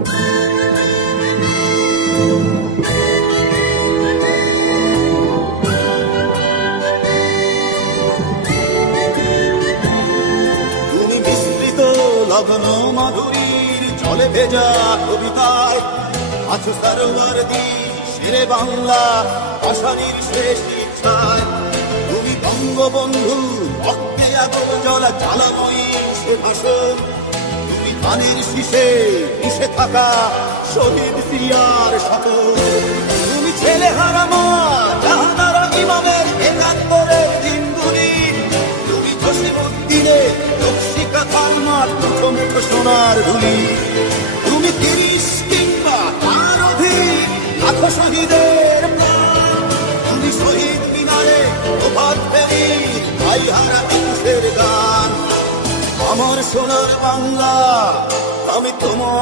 তুমি বিস্তৃত লগ্ন মাধুরীর জলে ভেজা কবিতায় আছো সরোবরদী শেরে বাংলা আশানির শেষ ইচ্ছায়। তুমি বঙ্গবন্ধু রক্তে আগুন জ্বলা জ্বালাময়ী সে ভাষণ। তুমি ধানের শীষে মিশে থাকা শহীদ সিয়ার শপথ। তুমি ছেলে হারামা জাহানারা ইমামের একাত্তরের দিনগুলি। তুমি জসীমউদ্দিনে রক্ষিকা থালমার মুঠো মুঠো সোনার ধুলি। তুমি ৩০ কিংবা তার অধিক লাখো শহীদের প্রাণ। তুমি শহীদ মিনারে প্রভাত ফেরির ভাই হারা একুশের গান। আমার সোনার বাংলা আমি তোমার